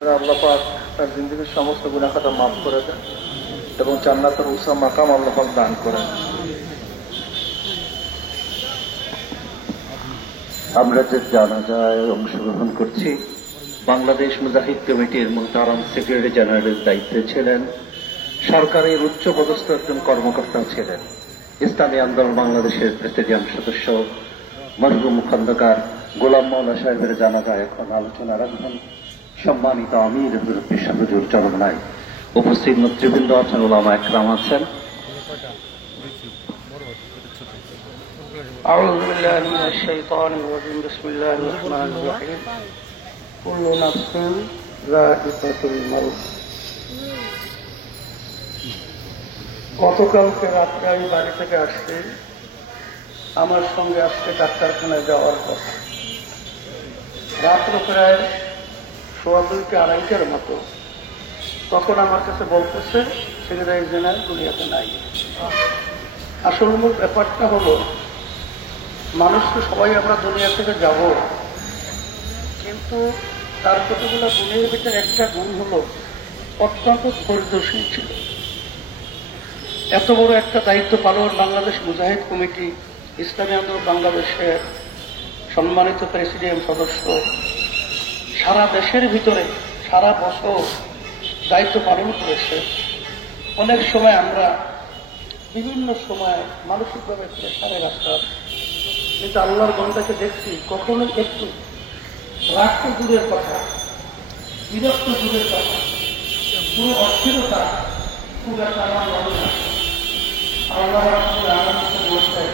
আল্লাহ পাক তার জিন্দগির সমস্ত গুনাহ খাতা মাফ করে দেন এবং জান্নাতের উঁচা মাকাম আল্লাহ পাক দান করেন। আমরা যে জানাজায় অংশগ্রহণ করছি, বাংলাদেশ মুজাহিদ কমিটির মুহতারাম সেক্রেটারি জেনারেলের দায়িত্বে ছিলেন, সরকারের উচ্চ পদস্থ একজন কর্মকর্তা ছিলেন, ইসলামী আন্দোলন বাংলাদেশের প্রেসিডিয়াম সদস্য মরহুম খন্দকার গোলাম মাওলা সাহেবের জানাজায় এখন আলোচনা রাখবেন সম্মানিত আমির হযরত শাহ হুজুর চরমনাই। উপস্থিত নেতৃবৃন্দ আছেন, উলামা একরাম আছেন। أعوذ بالله من الشيطان الرجيم بسم الله الرحمن الرحيم كل نفس ذائقة الموت। গতকালকে রাত্রে আমি বাড়ি থেকে আসছি, আমার সঙ্গে আজকে ডাক্তারখানায় যাওয়ার কথা। রাত্র প্রায় 2:15-2:30 মতো। তখন আমার কাছে বলতেছে ছেলেরা এই জেনায় দুনিয়াতে নাই। আসল মূল ব্যাপারটা হলো, মানুষ তো সবাই আমরা দুনিয়া থেকে যাব, কিন্তু তার কতগুলো গুণের ভিতরে একটা গুণ হলো অত্যন্ত ধৈর্যশীল ছিল। এত বড় একটা দায়িত্ব পালন বাংলাদেশ মুজাহিদ কমিটি, ইসলামী আন্দোলন বাংলাদেশের সম্মানিত প্রেসিডিয়াম সদস্য, সারা দেশের ভিতরে সারা বছর দায়িত্ব পালন করেছে। অনেক সময় আমরা বিভিন্ন সময় মানসিকভাবে প্রেসারে রাখতাম, কিন্তু আল্লাহর বন্দাকে দেখছি কখনো একটু রাগ তো দূরের কথা, বিরক্ত দূরের কথা, পুরো অস্থিরতা খুব একটা আমার মনে না। আল্লাহ আনন্দিত বসে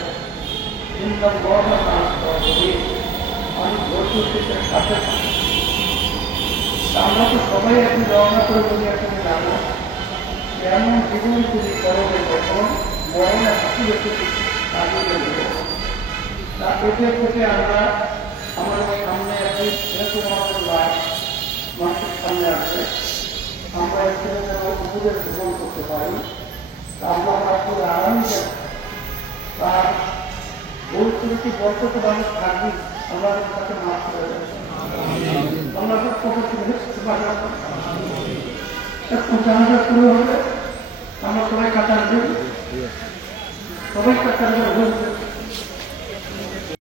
আমি ধৈর্যের সাথে আমরা তো সবাই এখন রওনা করে দুনিয়া থেকে যাবো। এমন জীবন যদি করবে তখন মরণ হাসি বেশি আগিয়ে দেবে। এতে থেকে আমরা আমাদের সামনে একটি এরকম আমাদের লাশ মানুষের সামনে আসবে, আমরা এখানে যেন উপদের গ্রহণ করতে পারি। আমরা আসলে আরামই যেন তার ভুল ত্রুটি বলতে তো মানুষ থাকবি, আমরা তাকে মাফ করে দেবো। আমাদের পক্ষ থেকে একটু জানাজা শুরু হলে আমরা সবাই কাতার দিই, সবাই কাতার